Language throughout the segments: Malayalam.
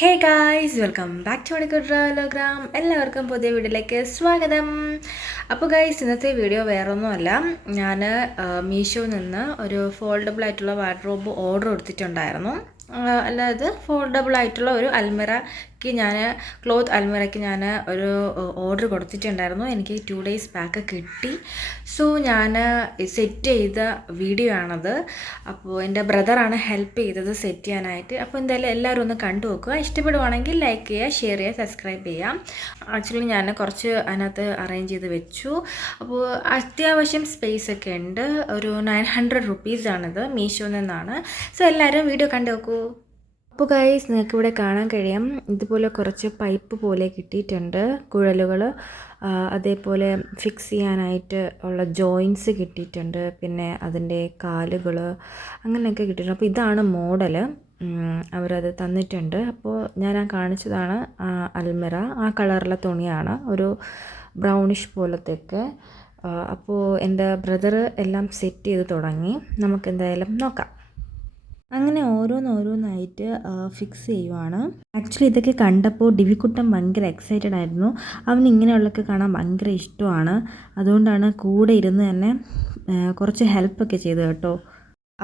Hey guys, welcome back to മണിക്കൂർഗ്രാം. എല്ലാവർക്കും പുതിയ വീഡിയോയിലേക്ക് സ്വാഗതം. അപ്പോൾ ഗായ്സ്, ഇന്നത്തെ വീഡിയോ വേറൊന്നുമല്ല. ഞാൻ മീഷോയിൽ നിന്ന് ഒരു ഫോൾഡബിൾ ആയിട്ടുള്ള വാർഡ്രോബ് ഓർഡർ കൊടുത്തിട്ടുണ്ടായിരുന്നു. അല്ലാതെ ഫോൾഡബിൾ ആയിട്ടുള്ള ഒരു അൽമിറയ്ക്ക് ക്ലോത്ത് അൽമിറയ്ക്ക് ഞാൻ ഒരു ഓർഡർ കൊടുത്തിട്ടുണ്ടായിരുന്നു. എനിക്ക് 2 ഡേയ്സ് ബാക്ക് കിട്ടി. സോ ഞാൻ സെറ്റ് ചെയ്ത വീഡിയോ ആണത്. അപ്പോൾ എൻ്റെ ബ്രദറാണ് ഹെൽപ്പ് ചെയ്തത് സെറ്റ് ചെയ്യാനായിട്ട്. അപ്പോൾ എന്തായാലും എല്ലാവരും ഒന്ന് കണ്ടു നോക്കുക. ഇഷ്ടപ്പെടുവാണെങ്കിൽ ലൈക്ക് ചെയ്യുക, ഷെയർ ചെയ്യുക, സബ്സ്ക്രൈബ് ചെയ്യാം. ആക്ച്വലി ഞാൻ കുറച്ച് അതിനകത്ത് അറേഞ്ച് ചെയ്ത് വെച്ചു. അപ്പോൾ അത്യാവശ്യം സ്പേസ് ഒക്കെ ഉണ്ട്. ഒരു 900 റുപ്പീസാണിത്, മീഷോയിൽ നിന്നാണ്. സോ എല്ലാവരും വീഡിയോ കണ്ടു നോക്കൂ. അപ്പോൾ ഗൈസ്, നിങ്ങൾക്ക് ഇവിടെ കാണാൻ കഴിയാം, ഇതുപോലെ കുറച്ച് പൈപ്പ് പോലെ കിട്ടിയിട്ടുണ്ട്, കുഴലുകൾ. അതേപോലെ ഫിക്സ് ചെയ്യാനായിട്ട് ഉള്ള ജോയിൻറ്റ്സ് കിട്ടിയിട്ടുണ്ട്. പിന്നെ അതിൻ്റെ കാലുകൾ അങ്ങനെയൊക്കെ കിട്ടിയിട്ടുണ്ട്. അപ്പോൾ ഇതാണ് മോഡൽ, അവരത് തന്നിട്ടുണ്ട്. അപ്പോൾ ഞാൻ കാണിച്ചതാണ് അൽമിറ. ആ കളറിലെ തുണിയാണ്, ഒരു ബ്രൗണിഷ് പോലത്തെയൊക്കെ. അപ്പോൾ എൻ്റെ ബ്രദർ എല്ലാം സെറ്റ് ചെയ്ത് തുടങ്ങി. നമുക്ക് എന്തായാലും നോക്കാം. അങ്ങനെ ഓരോന്നായിട്ട് ഫിക്സ് ചെയ്യുവാണ്. ആക്ച്വലി ഇതൊക്കെ കണ്ടപ്പോൾ ഡിവിക്കുട്ടൻ ഭയങ്കര എക്സൈറ്റഡ് ആയിരുന്നു. അവന് ഇങ്ങനെയുള്ളതൊക്കെ കാണാൻ ഭയങ്കര ഇഷ്ടമാണ്. അതുകൊണ്ടാണ് കൂടെ ഇരുന്ന് തന്നെ കുറച്ച് ഹെൽപ്പൊക്കെ ചെയ്തു കേട്ടോ.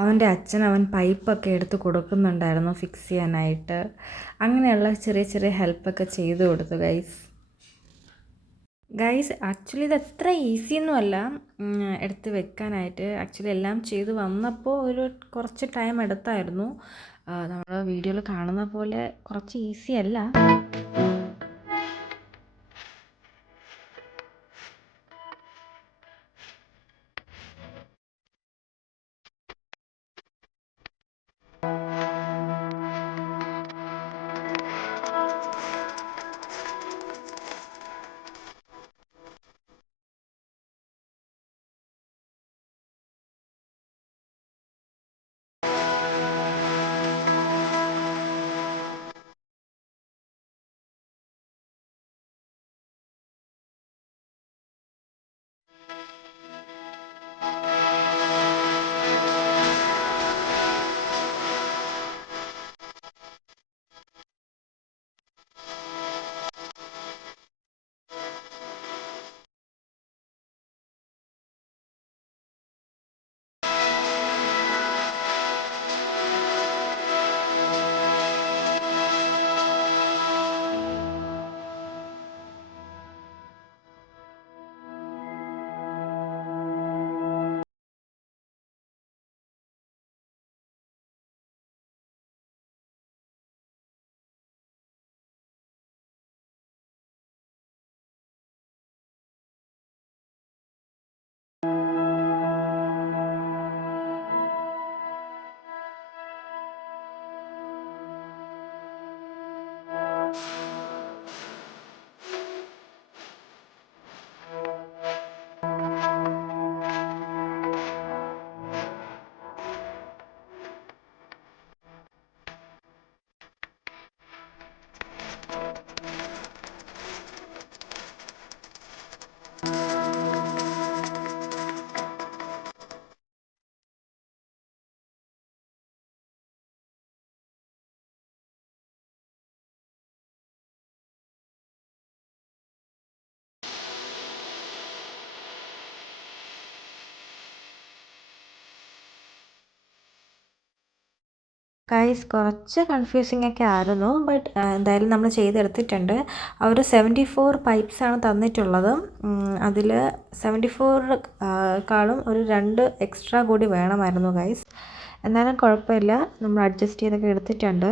അവൻ്റെ അവൻ പൈപ്പൊക്കെ എടുത്ത് കൊടുക്കുന്നുണ്ടായിരുന്നു ഫിക്സ് ചെയ്യാനായിട്ട്. അങ്ങനെയുള്ള ചെറിയ ചെറിയ ഹെൽപ്പൊക്കെ ചെയ്തു കൊടുത്തു ഗൈസ്. ആക്ച്വലി ഇത് അത്ര ഈസിയൊന്നുമല്ല എടുത്ത് വെക്കാനായിട്ട്. ആക്ച്വലി എല്ലാം ചെയ്ത് വന്നപ്പോൾ കുറച്ച് ടൈം എടുത്തായിരുന്നു. നമ്മൾ വീഡിയോയിൽ കാണുന്ന പോലെ കുറച്ച് ഈസി അല്ല. ഗൈസ്, കുറച്ച് കൺഫ്യൂസിങ് ഒക്കെ ആയിരുന്നു. ബട്ട് എന്തായാലും നമ്മൾ ചെയ്തെടുത്തിട്ടുണ്ട്. അവർ 74 പൈപ്പ്സാണ് തന്നിട്ടുള്ളത്. അതിൽ 74 ക്കാളും ഒരു 2 എക്സ്ട്രാ കൂടി വേണമായിരുന്നു ഗൈസ്. എന്നാലും കുഴപ്പമില്ല, നമ്മൾ അഡ്ജസ്റ്റ് ചെയ്തൊക്കെ എടുത്തിട്ടുണ്ട്.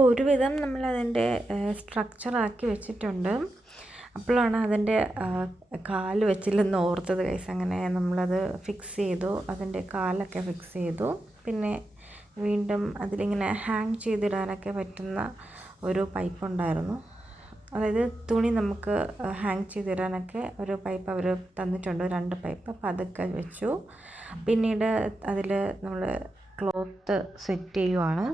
അപ്പോൾ ഒരുവിധം നമ്മളതിൻ്റെ സ്ട്രക്ചറാക്കി വെച്ചിട്ടുണ്ട്. അപ്പോഴാണ് അതിൻ്റെ കാല് വെച്ചില്ലെന്ന് ഓർത്തത് ഗൈസ്. അങ്ങനെ നമ്മളത് ഫിക്സ് ചെയ്തു, അതിൻ്റെ കാലൊക്കെ ഫിക്സ് ചെയ്തു. പിന്നെ വീണ്ടും അതിലിങ്ങനെ ഹാങ് ചെയ്തിടാനൊക്കെ പറ്റുന്ന ഒരു പൈപ്പ് ഉണ്ടായിരുന്നു. അതായത് തുണി നമുക്ക് ഹാങ് ചെയ്തിടാനൊക്കെ ഒരു പൈപ്പ് അവർ തന്നിട്ടുണ്ട്, 2 പൈപ്പ്. അപ്പോൾ അതൊക്കെ വെച്ചു. പിന്നീട് അതിൽ നമ്മൾ ക്ലോത്ത് സെറ്റ് ചെയ്യുവാണ്.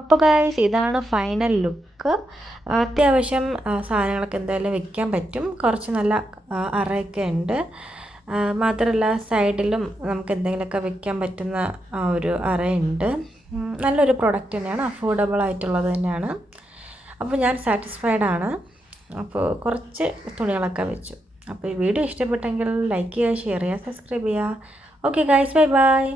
അപ്പോൾ ഗൈസ്, ഇതാണ് ഫൈനൽ ലുക്ക്. അത്യാവശ്യം സാധനങ്ങളൊക്കെ എന്തായാലും വെക്കാൻ പറ്റും. കുറച്ച് നല്ല അറയൊക്കെ ഉണ്ട്. മാത്രമല്ല സൈഡിലും നമുക്ക് എന്തെങ്കിലുമൊക്കെ വെക്കാൻ പറ്റുന്ന ഒരു അറയുണ്ട്. നല്ലൊരു പ്രൊഡക്റ്റ് തന്നെയാണ്, അഫോർഡബിൾ ആയിട്ടുള്ളത് തന്നെയാണ്. അപ്പോൾ ഞാൻ സാറ്റിസ്ഫൈഡ് ആണ്. അപ്പോൾ കുറച്ച് തുണികളൊക്കെ വെച്ചു. അപ്പോൾ ഈ വീഡിയോ ഇഷ്ടപ്പെട്ടെങ്കിൽ ലൈക്ക് ചെയ്യുക, ഷെയർ ചെയ്യുക, സബ്സ്ക്രൈബ് ചെയ്യുക. Okay guys, bye bye.